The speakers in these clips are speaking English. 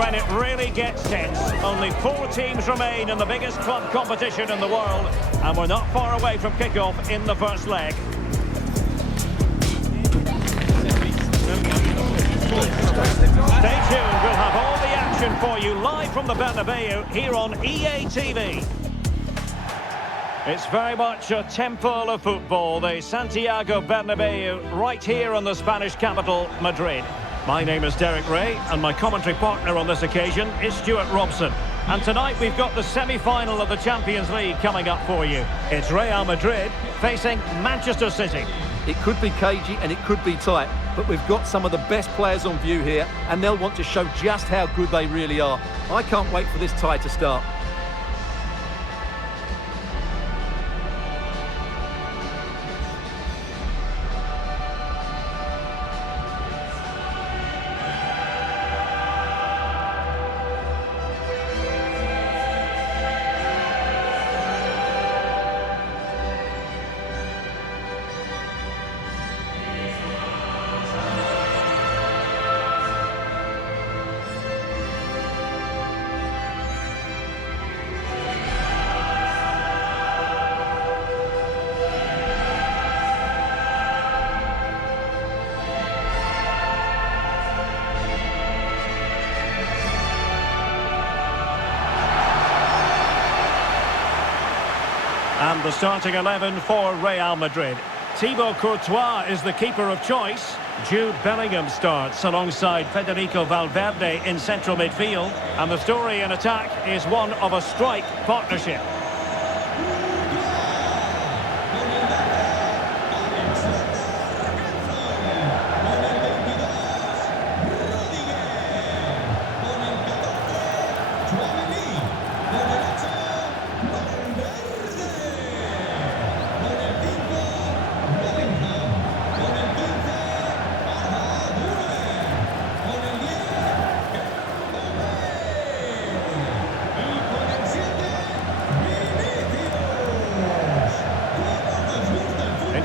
when it really gets tense. Only 4 teams remain in the biggest club competition in the world, and we're not far away from kick-off in the first leg. Stay tuned, we'll have all the action for you live from the Bernabeu here on EA TV. It's very much a temple of football, the Santiago Bernabeu, right here in the Spanish capital, Madrid. My name is Derek Ray, and my commentary partner on this occasion is Stuart Robson. And tonight we've got the semi-final of the Champions League coming up for you. It's Real Madrid facing Manchester City. It could be cagey and it could be tight, but we've got some of the best players on view here, and they'll want to show just how good they really are. I can't wait for this tie to start. And the starting 11 for Real Madrid. Thibaut Courtois is the keeper of choice. Jude Bellingham starts alongside Federico Valverde in central midfield. And the story in attack is one of a strike partnership.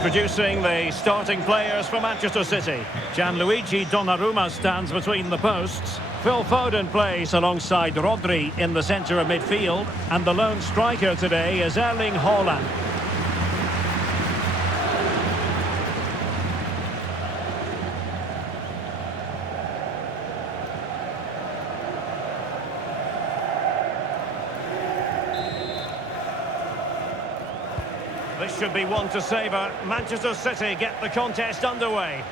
Introducing the starting players for Manchester City. Gianluigi Donnarumma stands between the posts. Phil Foden plays alongside Rodri in the centre of midfield. And the lone striker today is Erling Haaland. This should be one to savour. Manchester City get the contest underway.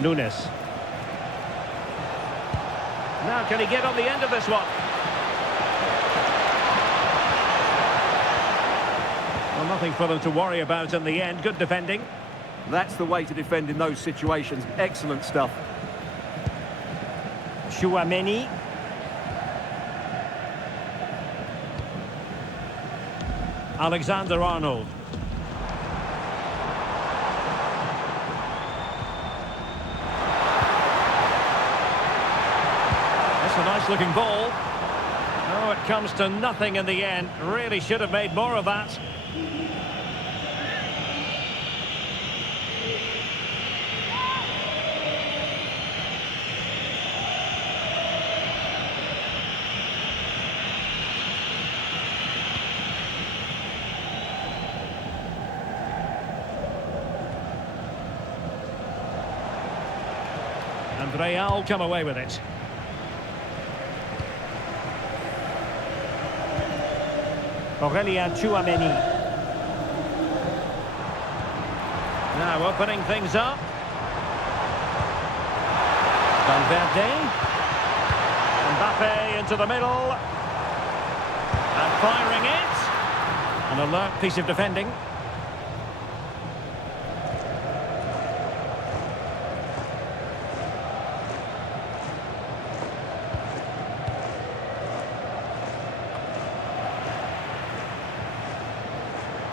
Nunes. Now can he get on the end of this one? Well, nothing for them to worry about in the end. Good defending. That's the way to defend in those situations. Excellent stuff. Tchouaméni. Alexander-Arnold. That's a nice looking ball. Oh, it comes to nothing in the end. Really should have made more of that. And Real come away with it. Aurélien Tchouaméni. Now opening things up. Valverde. Mbappe into the middle. And firing it. An alert piece of defending.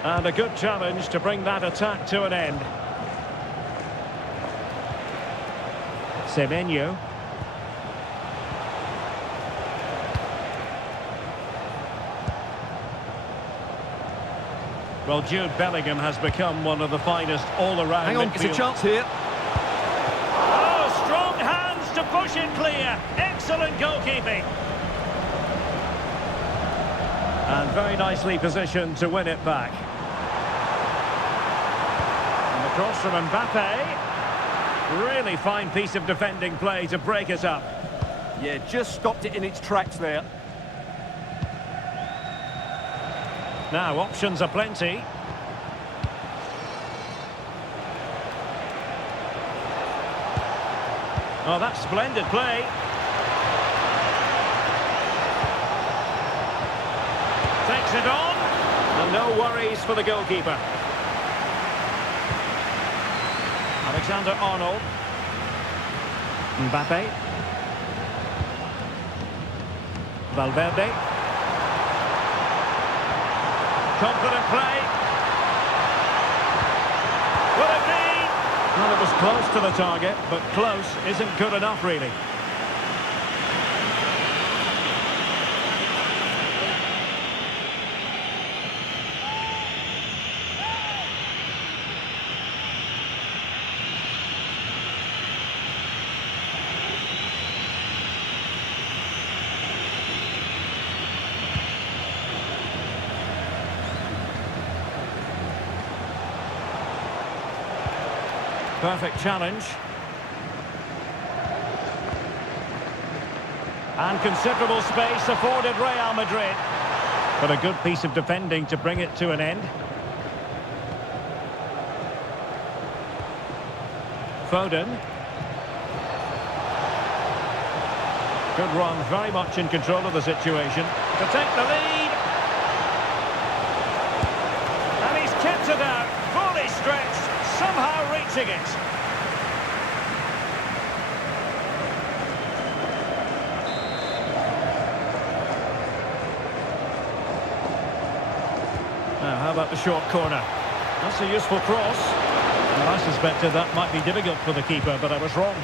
And a good challenge to bring that attack to an end. Semenyo. Well, Jude Bellingham has become one of the finest all-around Hang on, it's a chance here. Oh, strong hands to push it clear. Excellent goalkeeping. And very nicely positioned to win it back. And the cross from Mbappe. Really fine piece of defending play to break it up. Yeah, just stopped it in its tracks there. Now, options are plenty. Oh, that's splendid play. Takes it on. And no worries for the goalkeeper. Alexander-Arnold. Mbappe. Valverde. Confident play. Will it be? Well, it was close to the target, but close isn't good enough, really. Perfect challenge. And considerable space afforded Real Madrid. But a good piece of defending to bring it to an end. Foden. Good run, very much in control of the situation. To take the lead. And he's kept it out, fully stretched. Somehow reaching it. Now, how about the short corner? That's a useful cross. Well, I suspected that might be difficult for the keeper, but I was wrong.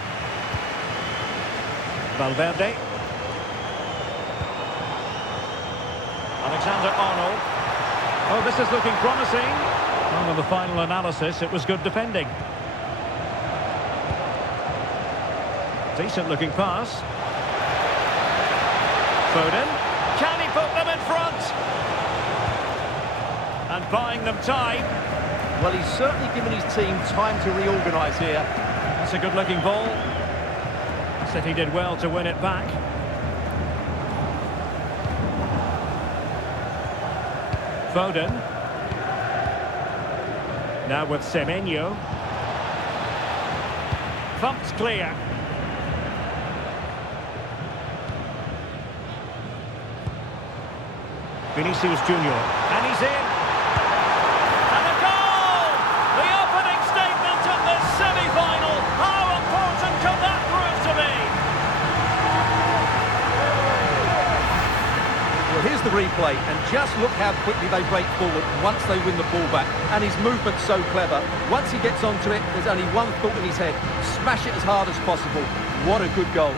Valverde. Alexander-Arnold. Oh, this is looking promising. Well, in the final analysis, it was good defending. Decent-looking pass. Foden. Can he put them in front? And buying them time. Well, he's certainly given his team time to reorganise here. That's a good-looking ball. City did well to win it back. Foden. Now with Semenyo. Thumped clear. Vinicius Junior. And he's in. And a goal! The opening statement of this semi-final. How important can that prove to be? Well, here's the replay, and just look how quickly they break forward once they win the ball back. And his movement's so clever. Once he gets onto it, there's only one thought in his head. Smash it as hard as possible. What a good goal.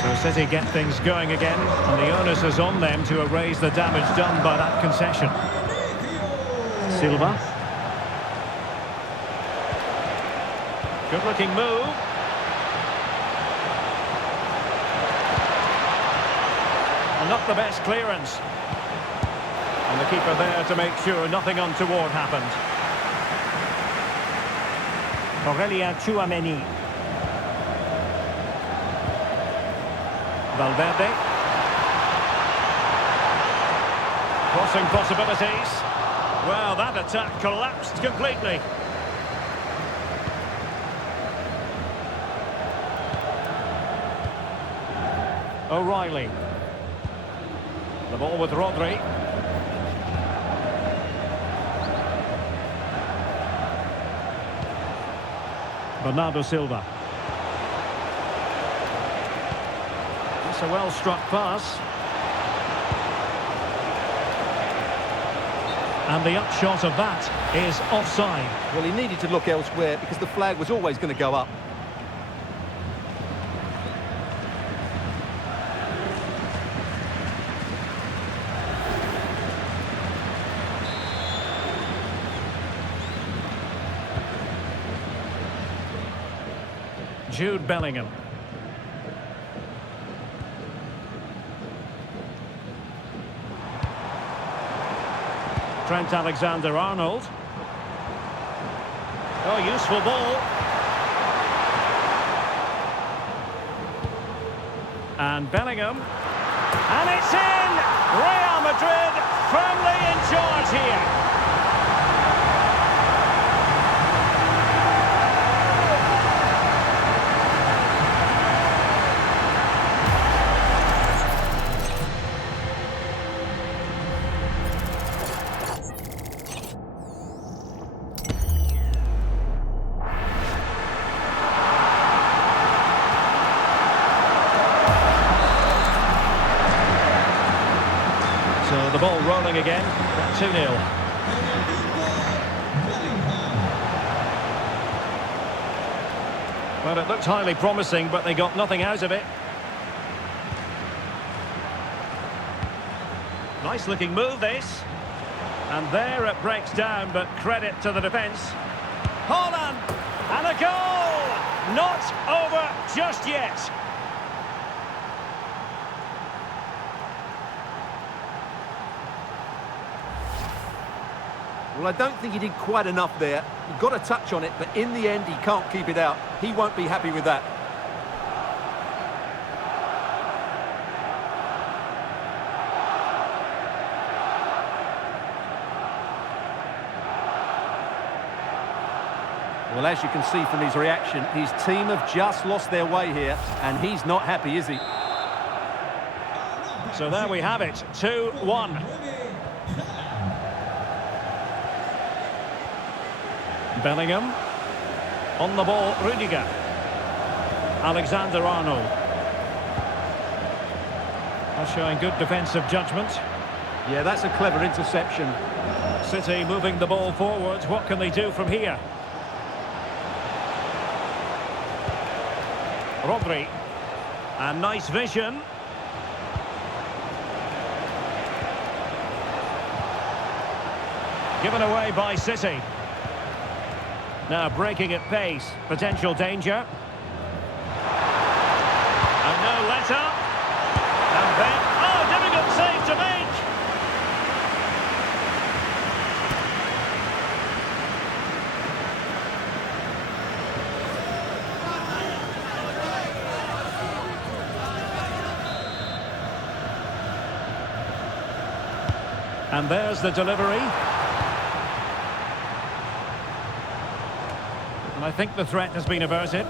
So City get things going again, and the onus is on them to erase the damage done by that concession. Silva. Good-looking move. And not the best clearance. And the keeper there to make sure nothing untoward happened. Aurelien Tchouameni. Valverde. Crossing possibilities. Well, that attack collapsed completely. O'Reilly. The ball with Rodri. Bernardo Silva. That's a well-struck pass. And the upshot of that is offside. Well, he needed to look elsewhere because the flag was always going to go up. Jude Bellingham. Trent Alexander-Arnold. Oh, useful ball. And Bellingham. And it's in! Real Madrid firmly in charge here. So the ball rolling again, 2-0. Well, it looked highly promising, but they got nothing out of it. Nice looking move, this. And there it breaks down, but credit to the defence. Haaland! And a goal! Not over just yet. Well, I don't think he did quite enough there. He got a touch on it, but in the end, he can't keep it out. He won't be happy with that. Well, as you can see from his reaction, his team have just lost their way here, and he's not happy, is he? So there we have it, 2-1. Bellingham. On the ball, Rudiger. Alexander-Arnold. Showing good defensive judgment. Yeah, that's a clever interception. City moving the ball forward. What can they do from here? Rodri. And nice vision. Given away by City. Now breaking at pace. Potential danger. And no let-up. And then... oh, difficult save to make. And there's the delivery. And I think the threat has been averted.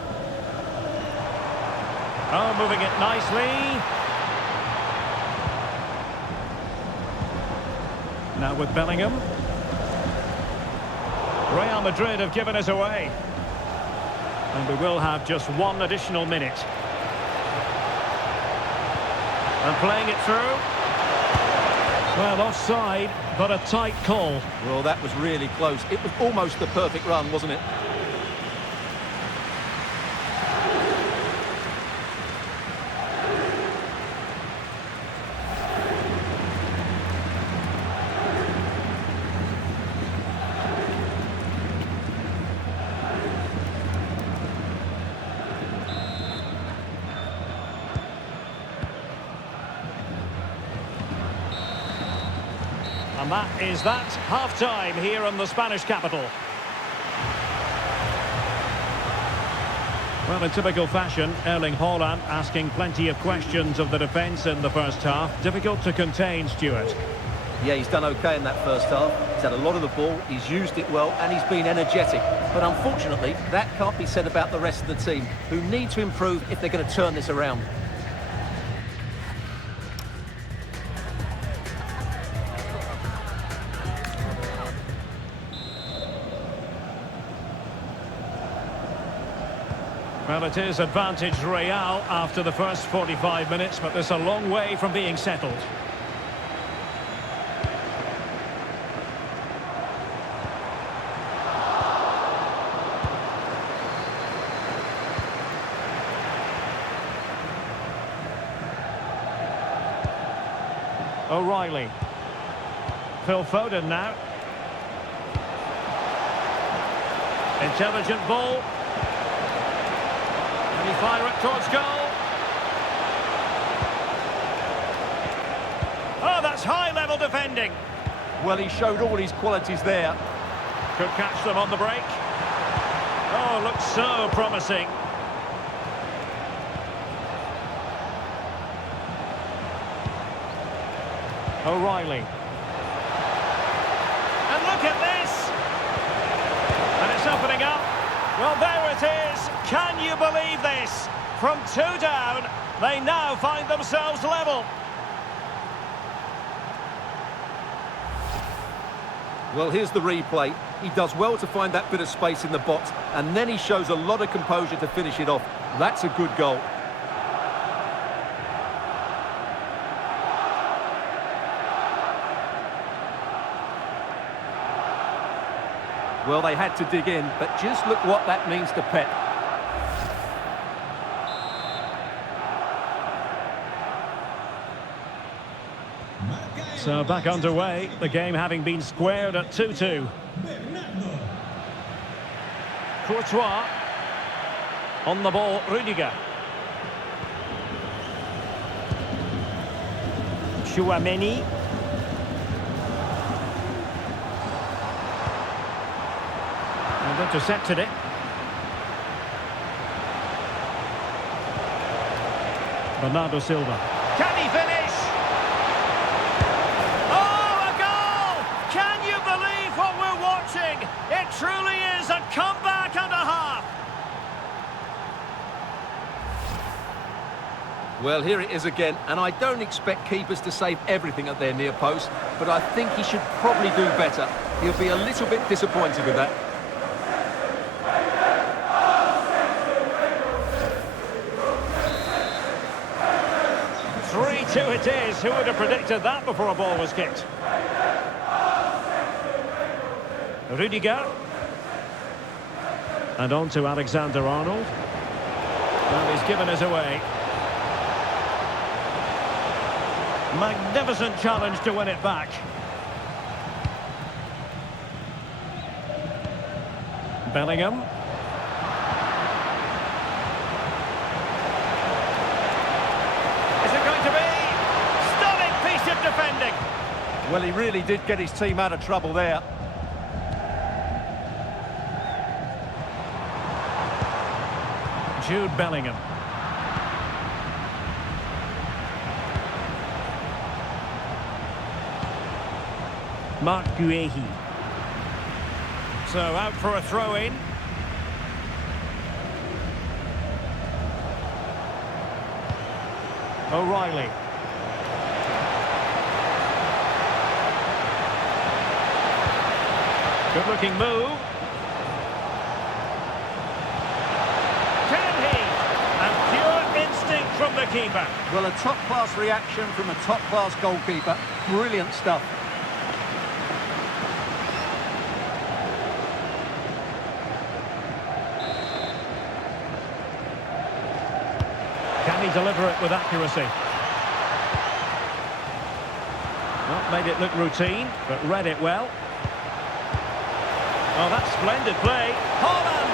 Oh, moving it nicely. Now with Bellingham. Real Madrid have given us away. And we will have just one additional minute. And playing it through. Well, offside, but a tight call. Well, that was really close. It was almost the perfect run, wasn't it? And that is that, half-time here in the Spanish capital. Well, in typical fashion, Erling Haaland asking plenty of questions of the defence in the first half. Difficult to contain, Stuart. Yeah, he's done okay in that first half. He's had a lot of the ball, he's used it well, and he's been energetic. But unfortunately, that can't be said about the rest of the team, who need to improve if they're going to turn this around. Well, it is advantage Real after the first 45 minutes, but there's a long way from being settled. O'Reilly. Phil Foden now. Intelligent ball. And he fire it towards goal. Oh, that's high-level defending. Well, he showed all his qualities there. Could catch them on the break. Oh, looks so promising. O'Reilly. And look at this! And it's opening up. Well, there it is. Can you believe this? From 2 down, they now find themselves level. Well, here's the replay. He does well to find that bit of space in the box, and then he shows a lot of composure to finish it off. That's a good goal. Well, they had to dig in, but just look what that means to Pep. So back underway, the game having been squared at 2-2. Courtois. On the ball, Rudiger. Chouameni. And intercepted it. Bernardo Silva. Can he finish? It truly is a comeback and a half. Well, here it is again, and I don't expect keepers to save everything at their near post, but I think he should probably do better. He'll be a little bit disappointed with that. Three-two it is. Who would have predicted that before a ball was kicked? Rudiger. And on to Alexander-Arnold. And he's given us away. Magnificent challenge to win it back. Bellingham. Is it going to be? Stunning piece of defending. Well, he really did get his team out of trouble there. Jude Bellingham. Mark Guehi. So out for a throw-in. O'Reilly. Good-looking move. From the keeper. Well, a top-class reaction from a top-class goalkeeper. Brilliant stuff. Can he deliver it with accuracy? Not made it look routine, but read it well. Oh, that's splendid play. Holland!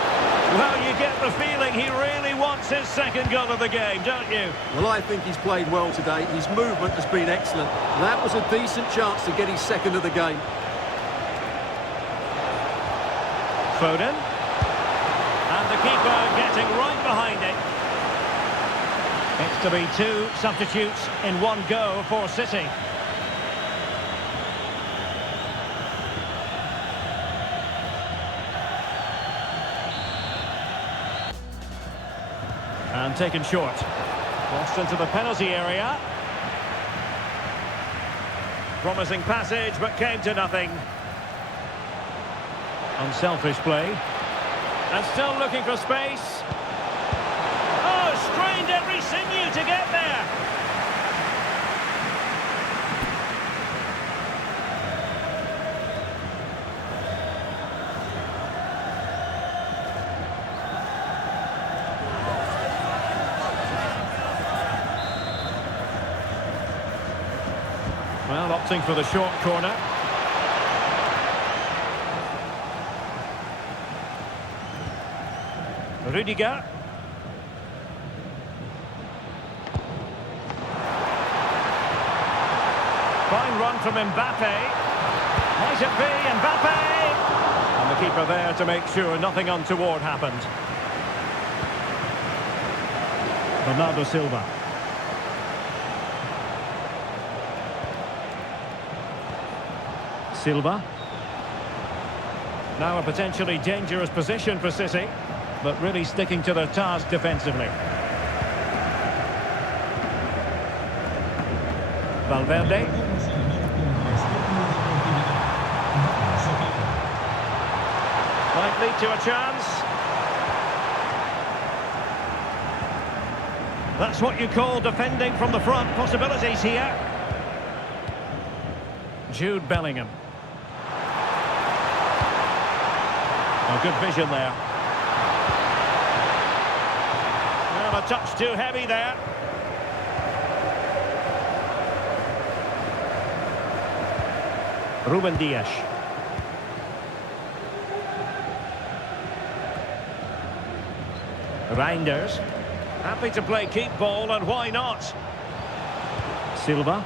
Well, you get the feeling he really wants his second goal of the game, don't you? Well, I think he's played well today. His movement has been excellent. That was a decent chance to get his second of the game. Foden. And the keeper getting right behind it. It's to be 2 substitutes in 1 go for City. And taken short. Lost into the penalty area. Promising passage, but came to nothing. Unselfish play. And still looking for space. Oh, strained every sinew to get there. Well, opting for the short corner. Rudiger. Fine run from Mbappe. Might it be Mbappe? And the keeper there to make sure nothing untoward happened. Bernardo Silva. Silva. Now a potentially dangerous position for City, but really sticking to their task defensively. Valverde. Might lead to a chance. That's what you call defending from the front. Possibilities here. Jude Bellingham. Oh, good vision there. Well, a touch too heavy there. Ruben Dias. Reinders. Happy to play keep ball, and why not? Silva.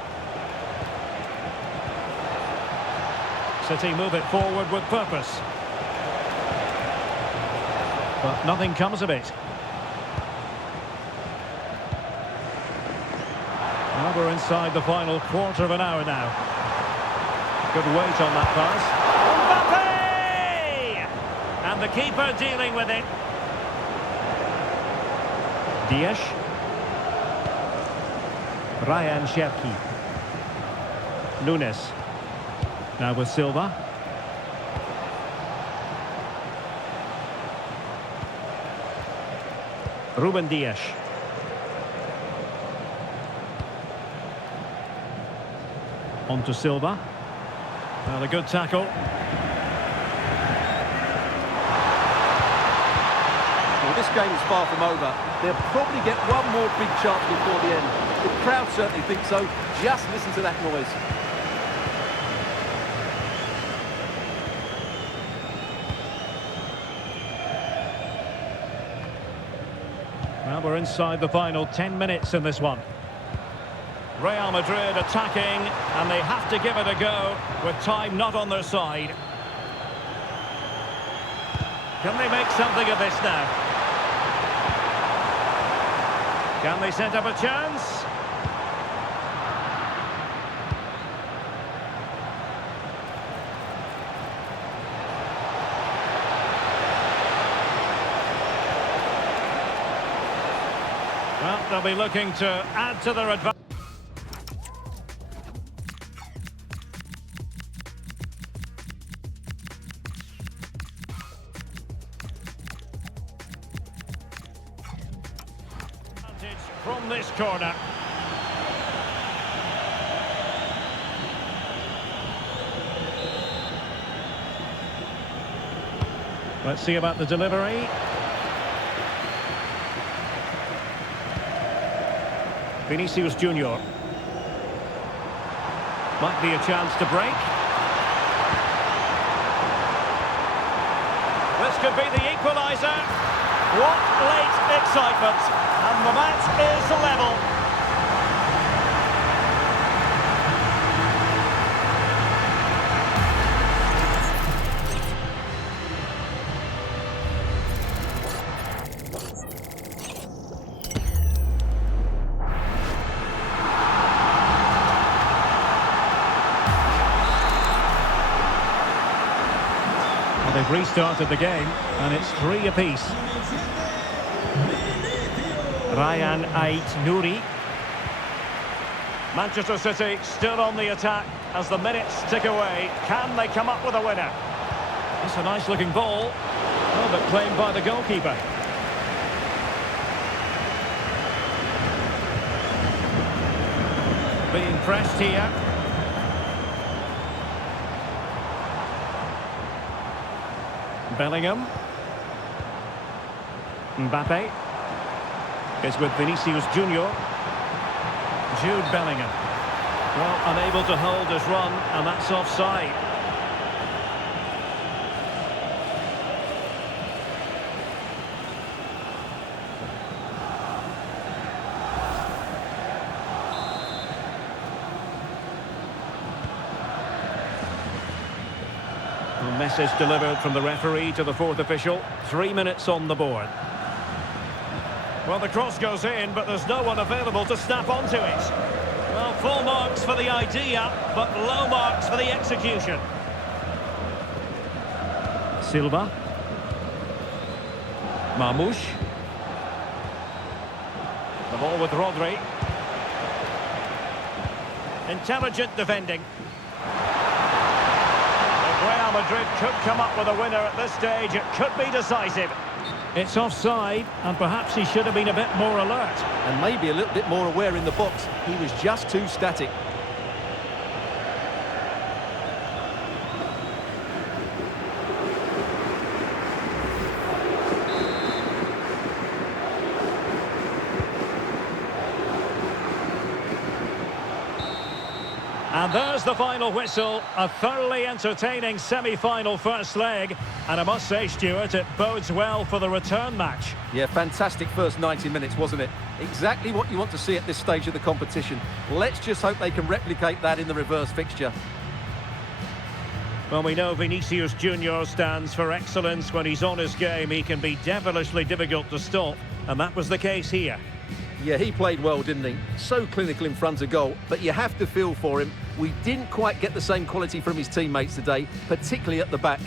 City move it forward with purpose. But nothing comes of it. Well, we're inside the final quarter of an hour now. Good weight on that pass. Mbappe! And the keeper dealing with it. Dias. Ryan Cherki. Nunes. Now with Silva. Ruben Dias. On to Silva. Well, a good tackle. Well, this game is far from over. They'll probably get one more big chance before the end. The crowd certainly think so. Just listen to that noise. Well, we're inside the final 10 minutes in this one. Real Madrid attacking, and they have to give it a go with time not on their side. Can they make something of this now? Can they set up a chance? Well, they'll be looking to add to their advantage. From this corner. Let's see about the delivery. Vinicius Junior. Might be a chance to break. This could be the equalizer. What late excitement. And the match is level. Well, they've restarted the game, and it's 3 apiece. Ryan Ait-Nouri. Manchester City still on the attack as the minutes tick away. Can they come up with a winner? It's a nice looking ball. Oh, but claimed by the goalkeeper. Being pressed here. Bellingham. Mbappe. Is with Vinicius Junior. Jude Bellingham. Well, unable to hold his run, and that's offside. A message delivered from the referee to the fourth official. 3 minutes on the board. Well, the cross goes in, but there's no one available to snap onto it. Well, full marks for the idea, but low marks for the execution. Silva. Marmoush. The ball with Rodri. Intelligent defending. Real Madrid could come up with a winner at this stage. It could be decisive. It's offside, and perhaps he should have been a bit more alert. And maybe a little bit more aware in the box. He was just too static. And there's the final whistle, a thoroughly entertaining semi-final first leg. And I must say, Stuart, it bodes well for the return match. Yeah, fantastic first 90 minutes, wasn't it? Exactly what you want to see at this stage of the competition. Let's just hope they can replicate that in the reverse fixture. Well, we know Vinicius Junior stands for excellence. When he's on his game, he can be devilishly difficult to stop. And that was the case here. Yeah, he played well, didn't he? So clinical in front of goal, but you have to feel for him. We didn't quite get the same quality from his teammates today, particularly at the back.